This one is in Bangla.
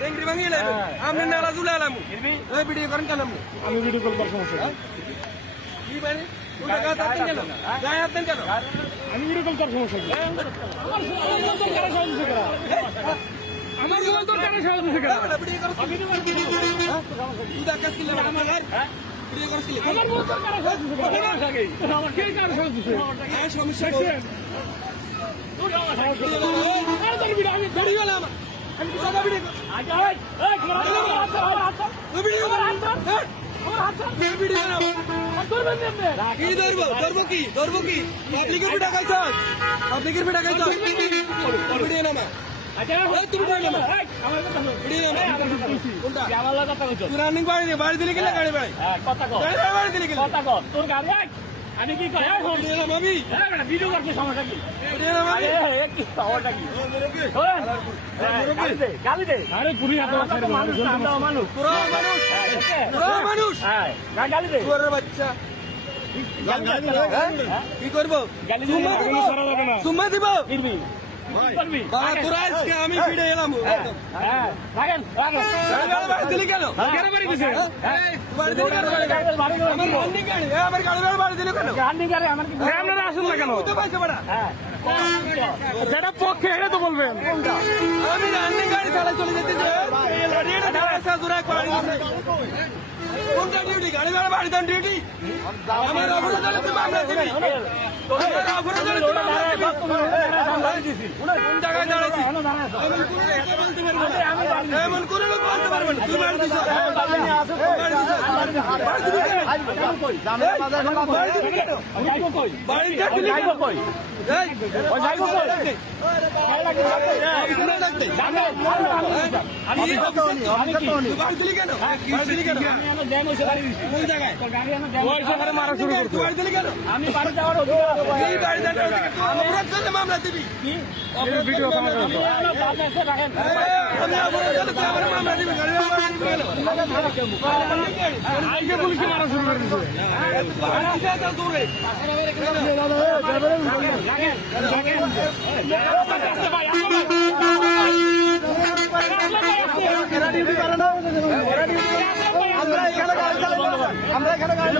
টেংরি ভাঙিয়ে লাইবেন আপনি নালা জুলে আলাম ওই ভিডিও করেন কেন আমি ভিডিও কল করার সমস্যা কি মানে উল্টা গায়ে হাত দেন কেন গায়ে হাত দেন কেন আমি ভিডিও কল করার সমস্যা কি আমার মোবাইল তো কানে সহজ হচ্ছে কেন ভিডিও করছ তুই কাজ কি লাগে আমার ভিডিও করছ কি আমার মোবাইল তো কানে সহজ হচ্ছে আমার কে কানে সহজ হচ্ছে এই সমস্যা আমি ভিডিও গেলাম আমি কথা ভিডিও ভিডিও ভিডিও না কি ধরবো কি পাবলিকের ভিডিও খাইছ পাবলিকের ভিডিও খাইছ ভিডিও নামা রানিং বাড়ি দিলে কিনা গাড়ি বাড়ি বাড়ি দিলে কিনা তোর গাড়ি আমি কি আমি ভিডিও করছি সমস্যা কি গালি দে আরে পুরি মানুষ গালি দে বাচ্চা কি করবো সুম্মা দিব তোরা আজকে আমি ফিরে এলাম দিলি কেন আমার গাড়ি বাড়ি দিলি কেন আসুন না কেন পাইছে বেড়া যেটা পক্ষে এটা তো বলবেন আমি রান্নি গাড়ি চালাই চলে যেতেছি কোনটা ডিউটি গাড়ি ভাড়া বাড়ি দেন ডিউটি আমার অপরাধ মামলা দিবি কোন জায়গায় দাঁড়াইছি এমন কোন লোক বলতে পারবে না তুই বাড়ি দিস আমি বাড়ি যাওয়ার মামলা দিবি ভিডিও মামলা দিবি আজকে পুলিশে মারা শুরু করে দিচ্ছে আমরা এখানে গাড়ি